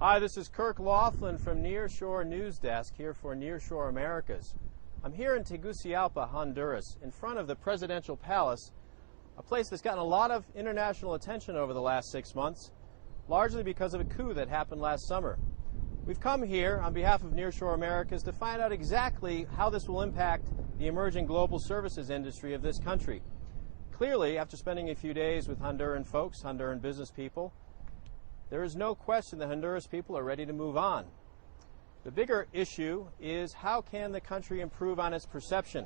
Hi, this is Kirk Laughlin from Nearshore News Desk here for Nearshore Americas. I'm here in Tegucigalpa, Honduras, in front of the Presidential Palace, a place that's gotten a lot of international attention over the last 6 months, largely because of a coup that happened last summer. We've come here on behalf of Nearshore Americas to find out exactly how this will impact the emerging global services industry of this country. Clearly, after spending a few days with Honduran folks, Honduran business people, there is no question that Honduras people are ready to move on. The bigger issue is how can the country improve on its perception?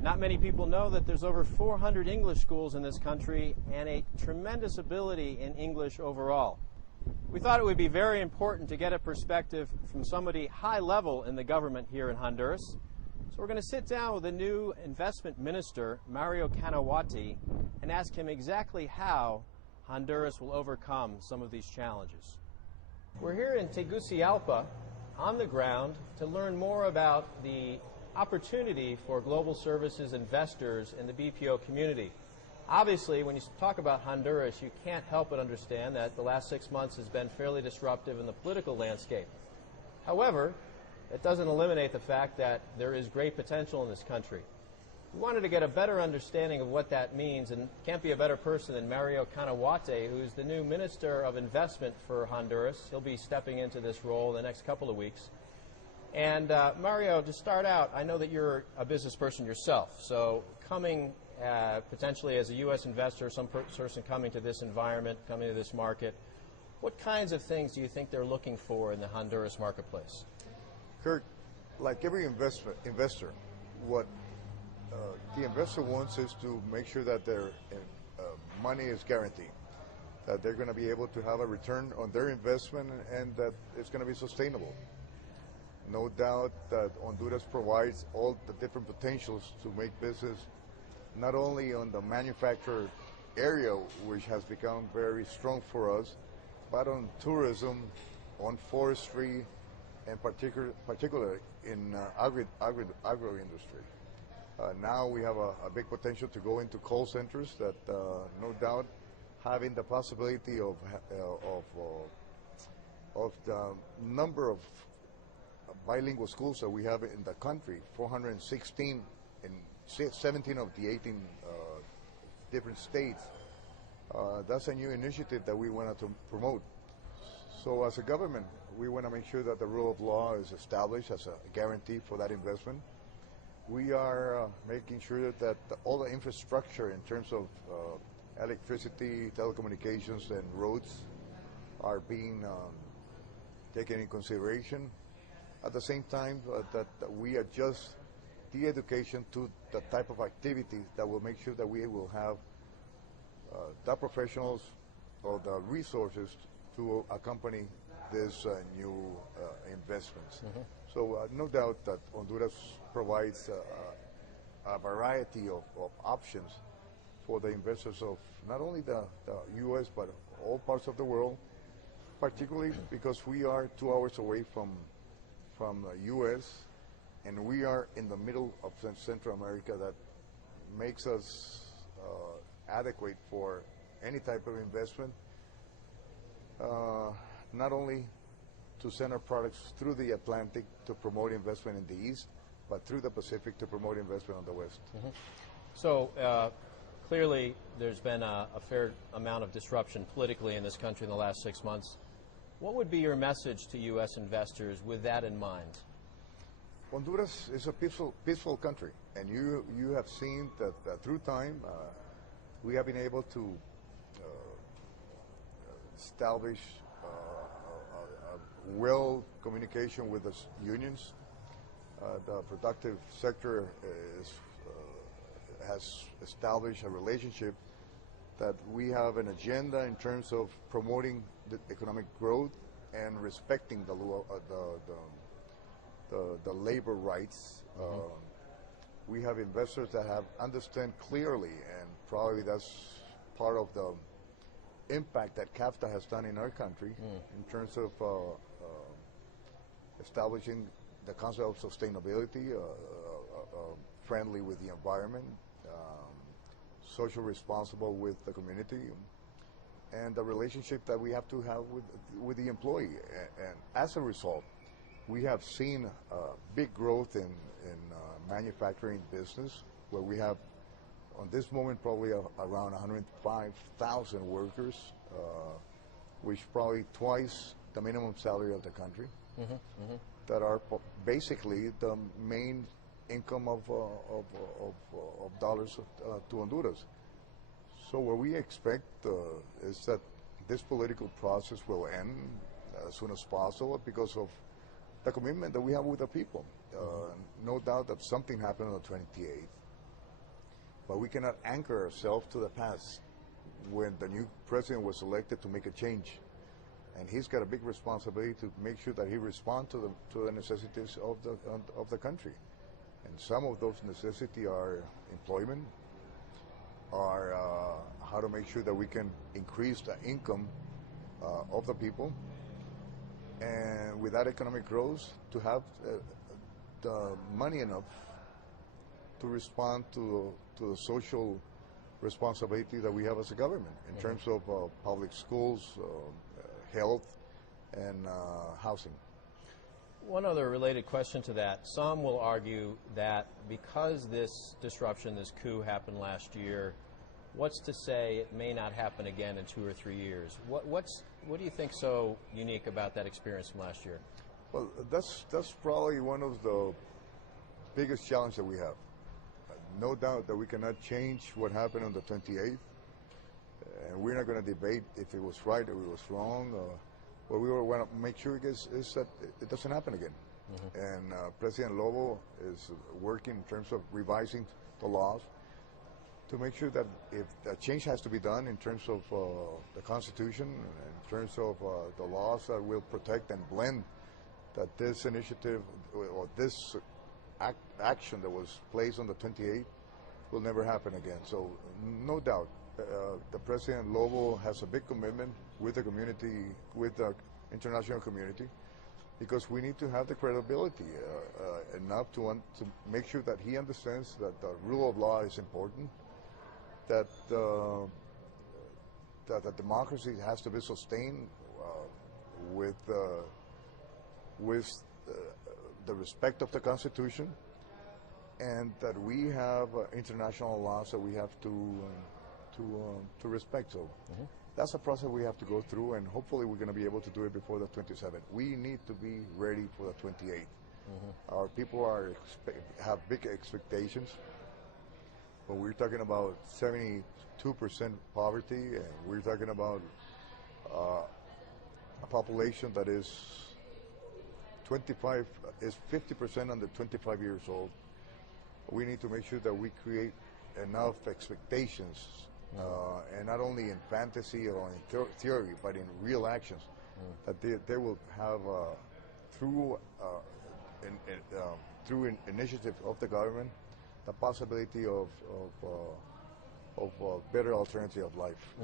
Not many people know that there's over 400 English schools in this country and a tremendous ability in English overall. We thought it would be very important to get a perspective from somebody high level in the government here in Honduras. So we're going to sit down with the new investment minister, Mario Canahuati, and ask him exactly how Honduras will overcome some of these challenges. We're here in Tegucigalpa on the ground to learn more about the opportunity for global services investors in the BPO community. Obviously, when you talk about Honduras, you can't help but understand that the last 6 months has been fairly disruptive in the political landscape. However, it doesn't eliminate the fact that there is great potential in this country. We wanted to get a better understanding of what that means, and can't be a better person than Mario Canahuati, who's the new Minister of Investment for Honduras. He'll be stepping into this role in the next couple of weeks. And Mario, to start out, I know that you're a business person yourself, so coming potentially as a U.S. investor, some person coming to this environment, coming to this market, what kinds of things do you think they're looking for in the Honduras marketplace? Kirk, like every investor, what the investor wants is to make sure that their money is guaranteed, that they're going to be able to have a return on their investment and that it's going to be sustainable. No doubt that Honduras provides all the different potentials to make business, not only on the manufacturer area, which has become very strong for us, but on tourism, on forestry, and particularly in agro industry. Now we have a big potential to go into call centers that no doubt having the possibility of the number of bilingual schools that we have in the country, 416 in 17 of the 18 different states. That's a new initiative that we wanted to promote. So as a government, we want to make sure that the rule of law is established as a guarantee for that investment. We are making sure that all the infrastructure in terms of electricity, telecommunications, and roads are being taken in consideration. At the same time, that we adjust the education to the type of activity that will make sure that we will have the professionals or the resources to accompany these new investments. Mm-hmm. So no doubt that Honduras provides a variety of options for the investors of not only the U.S. but all parts of the world, particularly because we are 2 hours away from the U.S. and we are in the middle of Central America. That makes us adequate for any type of investment. Not only to send our products through the Atlantic to promote investment in the East, but through the Pacific to promote investment on the West. Mm-hmm. So clearly there's been a fair amount of disruption politically in this country in the last 6 months. What would be your message to U.S. investors with that in mind? Honduras is a peaceful country, and you have seen that through time we have been able to establish well communication with the unions. The productive sector has established a relationship that we have an agenda in terms of promoting the economic growth and respecting the labor rights. Mm-hmm. We have investors that have understand clearly, and probably that's part of the impact that CAFTA has done in our country in terms of establishing the concept of sustainability, friendly with the environment, social responsible with the community. and the relationship that we have to have with the employee. And as a result, we have seen big growth in manufacturing business, where we have, on this moment, probably around 105,000 workers, which probably twice the minimum salary of the country, that are basically the main income of dollars to Honduras. So what we expect is that this political process will end as soon as possible because of the commitment that we have with the people. No doubt that something happened on the 28th, but we cannot anchor ourselves to the past when the new president was elected to make a change. And he's got a big responsibility to make sure that he responds to the necessities of the country. And some of those necessities are employment, are how to make sure that we can increase the income of the people, and with that economic growth, to have the money enough to respond to the social responsibility that we have as a government in terms of public schools, health, and housing. One other related question to that. Some will argue that because this disruption, this coup happened last year, what's to say it may not happen again in 2 or 3 years? What do you think so unique about that experience from last year? Well, that's probably one of the biggest challenges that we have. No doubt that we cannot change what happened on the 28th, and we're not going to debate if it was right or it was wrong. What we want to make sure is that it doesn't happen again. And President Lobo is working in terms of revising the laws to make sure that if a change has to be done in terms of the Constitution, in terms of the laws that will protect and blend, that this initiative or this action that was placed on the 28th will never happen again. So no doubt, the President Lobo has a big commitment with the community, with the international community, because we need to have the credibility enough to make sure that he understands that the rule of law is important, that that democracy has to be sustained with the respect of the Constitution, and that we have international laws that we have to respect. So that's a process we have to go through, and hopefully we're going to be able to do it before the 27th. We need to be ready for the 28th. Our people have big expectations, but we're talking about 72% poverty, and we're talking about a population that is 50% under 25 years old. We need to make sure that we create enough expectations, and not only in fantasy or in theory, but in real actions, that they will have through initiative of the government the possibility of a better alternative of life.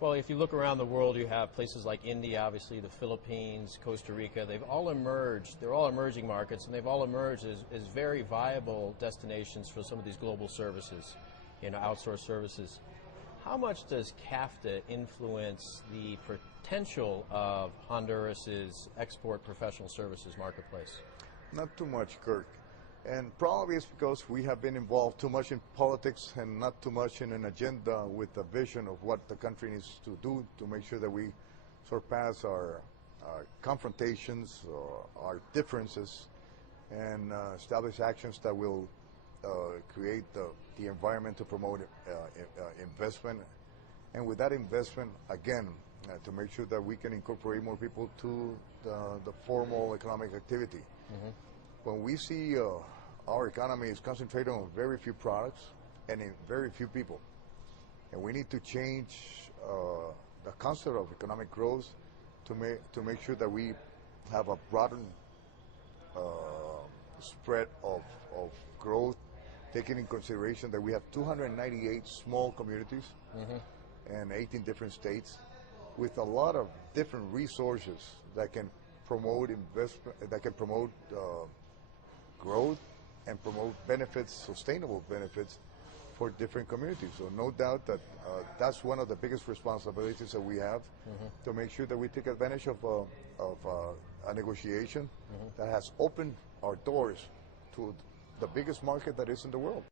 Well, if you look around the world, you have places like India, obviously, the Philippines, Costa Rica. They've all emerged. They're all emerging markets, and they've all emerged as very viable destinations for some of these global services, outsourced services. How much does CAFTA influence the potential of Honduras's export professional services marketplace? Not too much, Kirk. And probably it's because we have been involved too much in politics and not too much in an agenda with a vision of what the country needs to do to make sure that we surpass our confrontations, or our differences, and establish actions that will create the environment to promote investment. And with that investment, again, to make sure that we can incorporate more people to the formal economic activity. When we see our economy is concentrated on very few products and in very few people, and we need to change the concept of economic growth to make sure that we have a broadened spread of growth, taking in consideration that we have 298 small communities and 18 different states with a lot of different resources that can promote investment, that can promote growth and promote benefits, sustainable benefits for different communities. So no doubt that that's one of the biggest responsibilities that we have, to make sure that we take advantage of a negotiation that has opened our doors to the biggest market that is in the world.